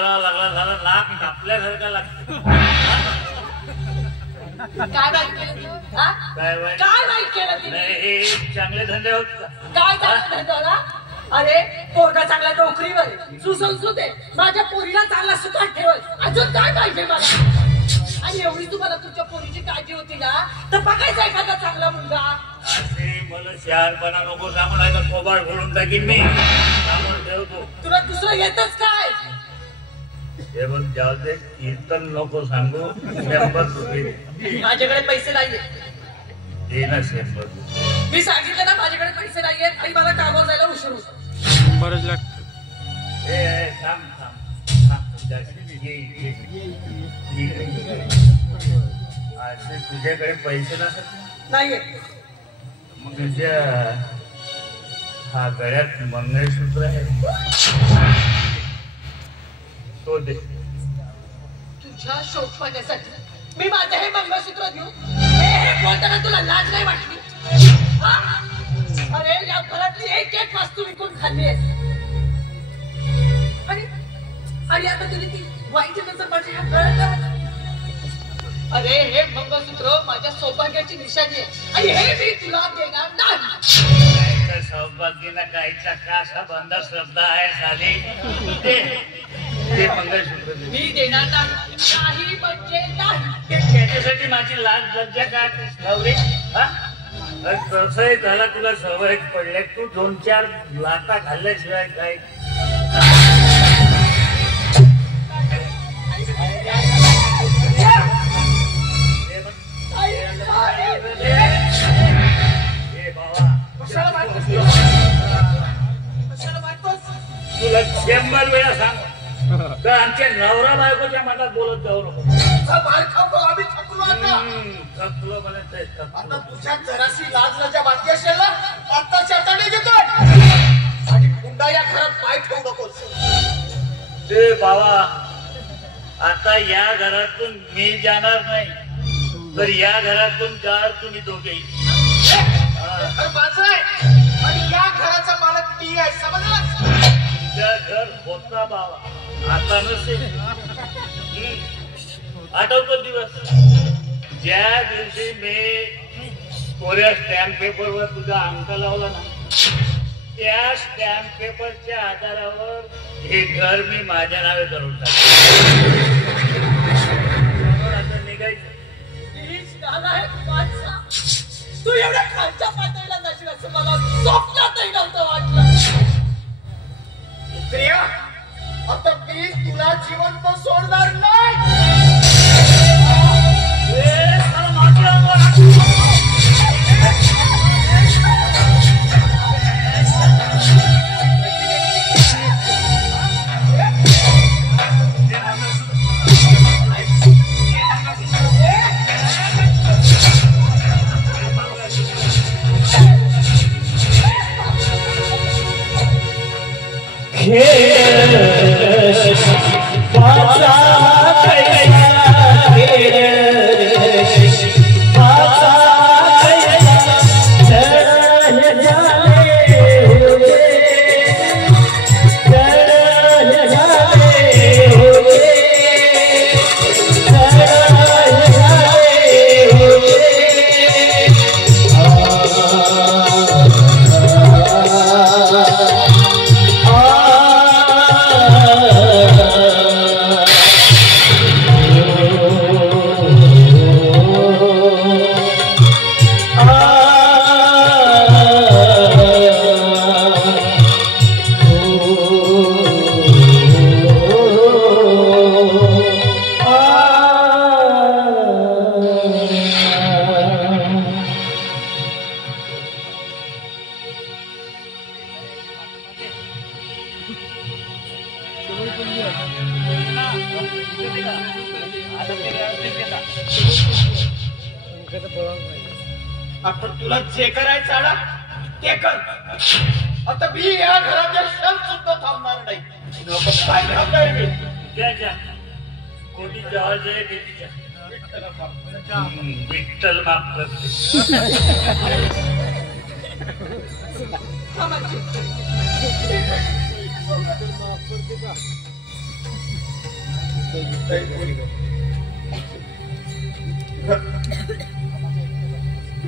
लागला झाला नाक कापल्यासारखा लागतो. काय वाईट केलं? काय वाईट केलं? नाही चांगले धंदे होत का? काय चांगले धंदे ना? अरे पोरगा चांगला नोकरीवर आहे, सुसंस्कृत आहे, माझ्या पोरीला चांगला सुखात ठेवत, अजून काय पाहिजे मला? आणि एवढी तुम्हाला तुमच्या पोरीची काळजी होती ना, तर बघायचा एखादा चांगला मुलगा. असे मला शहारपणा नको सांगू, नाही तर कोबाड फोडून टाकीन मी. सांगून ठेवतो. तुला दुसरं येतच काय? हे बघ जाऊ दे, कीर्तन नको सांगू. 100 रुपये दे. माझ्याकडे पैसे नाहीये. दे ना 100 रुपये. मी सांगितलं ना माझ्याकडे पैसे नाहीयेत आणि मला कामावर जायला उशीर होतो. बरंच लागतं. ए थांब थांब थांब, असे तुझ्याकडे पैसे नसत नाहीये. मग तुझ्या हा गळ्यात मंगळसूत्र आहे तो दे. तुझ्या शोधण्यासाठी मी माझं हे मंगळसूत्र देऊ? हे बोलताना तुला लाज नाही वाटली? अरे या घरातली एक एक वस्तू विकून खाल्ली आहे. आणि आता तुझी ती वाईट नजर माझ्या ह्या गळ्यात. अरे हे मंगळसूत्र माझ्या सौभाग्याची निशाणी आहे आणि हे मी तुला देणार नाही. कायचा सौभाग्य ना कायचा कासा बंद श्रद्धा आहे साली. ते मंगळसूत्र मी देणार नाही म्हणजे नाही. त्याच्यासाठी माझी लाज लज्जा का नवरे? तसंही झाला तुला सवय पडल्या, तू 2-4 लाथा खाल्ल्याशिवाय काय? तुला 100 वेळा सांग तर आमच्या नवरा बायकोच्या मनात बोलत जाऊ नको. आम्ही थकलो आता. थकलो म्हणत आता तुझ्या जराशी लाज लज्जा बाकी असेल ना, आत्ताच्या आता निघतोय आणि पुन्हा या घरात पाय ठेवू नकोस. ते बाबा आता या घरातून मी जाणार नाही, तर या घरातून जाल तुम्ही दोघेही. माझं आहे आणि या घराचा मालक मी आहे, समजलं? तुझ्या घर होता बाबा, आता नसेल. आठवतो दिवस ज्या दिवशी मी कोऱ्या स्टॅम्प पेपरवर तुझा अंक लावला ना, त्या स्टॅम्प पेपरच्या आधारावर हे घर मी माझ्या नावे करून टाकलं. आता निघायचं. तू एवढ्या खालच्या पातळीला जाशील असं मला स्वप्नातही नव्हतं वाटलं. प्रिया, आता मी तुला जिवंत सोडणार नाही. आता तुला जे करायचं ना ते कर. आता मी या घराच्या क्षण सुद्धा थांबणार नाही. काय थांबणार मी? त्याच्या कोणी जहाज आहे तिच्या विठ्ठल माफ करते.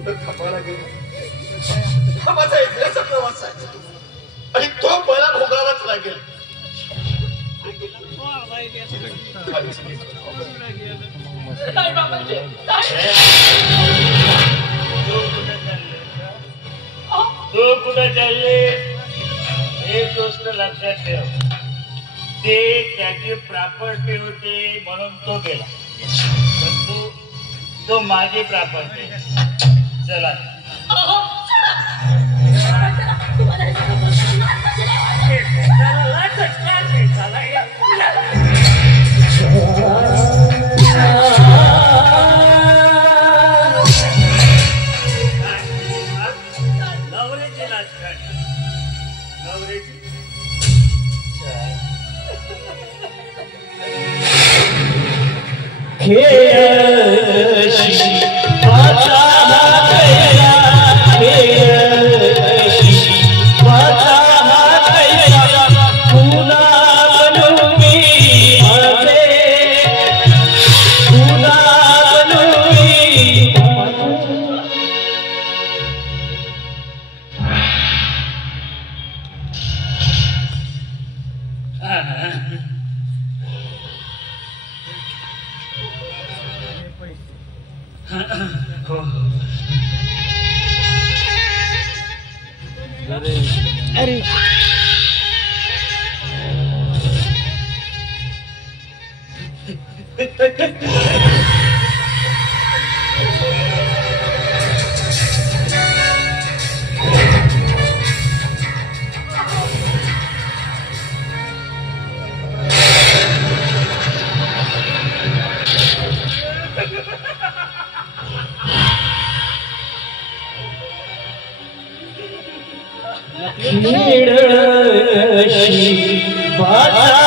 थांबायला गेलो हा माझा एकल्याचा प्रवास आहे आणि तो मला भोगावाच लागेल काय बाबाजी तू कुठे चालले एक गोष्ट लक्षात ठेव ते त्याची प्रॉपर्टी होती म्हणून तो गेला पण तो माझी प्रॉपर्टी चला नवऱ्याची लाचकाट नवऱ्याची खेळशी वाचा कैला खेळशी वाचा कैला पुन्हा बनू मी माझे पुन्हा बनू मी अरे खेळशी वाचा